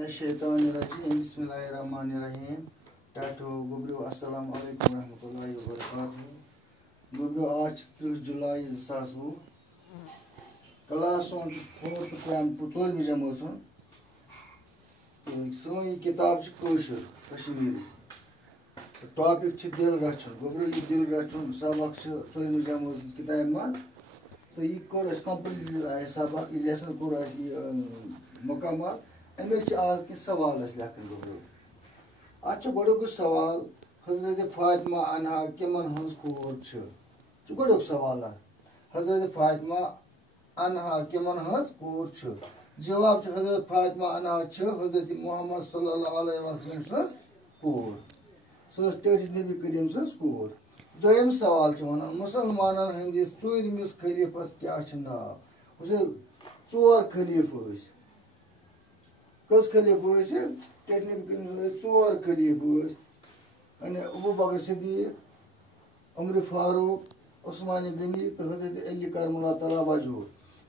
मिनश्शैतानिर्रजीम बिस्मिल्लाहिर्रहमानिर्रहीम टाटो गुब्रो अस्सलाम वालेकुम रहमतुल्लाहि व बरकातहू गुब्रो आज 30 जुलाई 2020 क्लास ऑन 4th क्राइम 4वीं जमात सोन ये किताब कशुर कश्मीरी टॉपिक दिल रचन गुब्रो ये दिल रचन सबक 4वीं जमात किताब मज तो ये कोर कंप्लीट सबक ये लेसन कोर मुकम्मल अमेच आज कि सवाल लेखन गुब्रो आज गोड़क सवाल हजरत फातिमा अनहा किमन हज कोर गोड़क सवाल हजरत फातिमा अनहा किमन हज कोर जवाब हजरत फातिमा अनहा हजरत मोहम्मद सल्लल्लाहु अलैहि वसल्लम सज कोर सज नबी करीम सज कोर दोयम सवाल मुसलमानन हंदिस 4मिस खलीफस क्या नाव चोर खलीफ कस खलीफ नबी करीम चोर खलीफ अबू बकर सिद्दीक उमर फारूक उस्मान गनी तो हजरत अली करमुल्लाह तआला वजह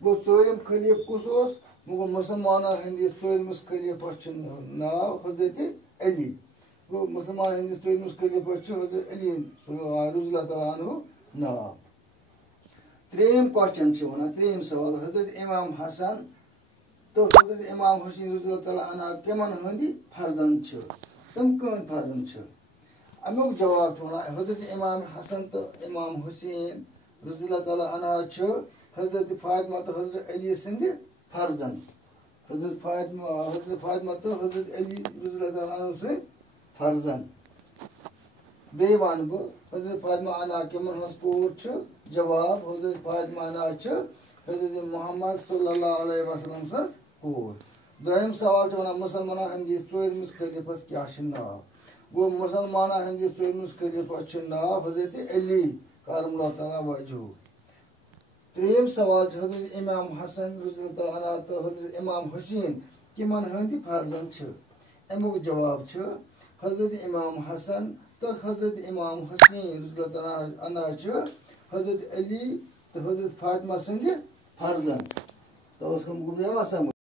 गो 4म खलीफ कुस गो मुसलमानन हंदिस 4मिस खलीफस नाव हजरत अली गो मुसलमान हंदिस 4मिस खलीफस हजरत अली रज़ियल्लाहु तआला अन्हु नाव 3म क्वेश्चन वन 3म सवाल हजरत इमाम हसन तो हजरत इमाम हुसैन रज़ियल्लाहु तआला अन्हु किमन हंदी फर्जंद तम कन फर्जंद अमुक जवाब हजरत इमाम हसन तो इमाम हुसैन रज़ियल्लाहु तआला अन्हु हजरत फातिमा तो हजरत अली सिंध फर्जंद हजरत फातिमा तो हजरत अली रज़ियल्लाहु तआला अन्हु से फर्जंद बे वन बह हजरत फातिमा अन्हा किमन हज कोर जवाब हजरत फातिमा अन्हा हजरत मोहम्मद सल्लल्लाहु अलैहि वसल्लम सज कोर दोयम सवाल मुसलमान हंदिस 4मिस खलीफस क्या नाव गो मुसलमान हंदिस 4मिस खलीफस नाव हजरत अली करमुल्लाह तआला वजह 3म सवाल हजरत इमाम हसन रज़ियल्लाहु तआला अन्हु तो हजरत इमाम हुसैन किमन हंदी फर्जंद अमुक जवाब हजरत इमाम हसन तो हजरत इमाम हुसैन रज़ियल्लाहु तआला अन्हु हजरत अली तो हजरत फातिमा सिंध फर्जंद तो उसको गुब्रो समझ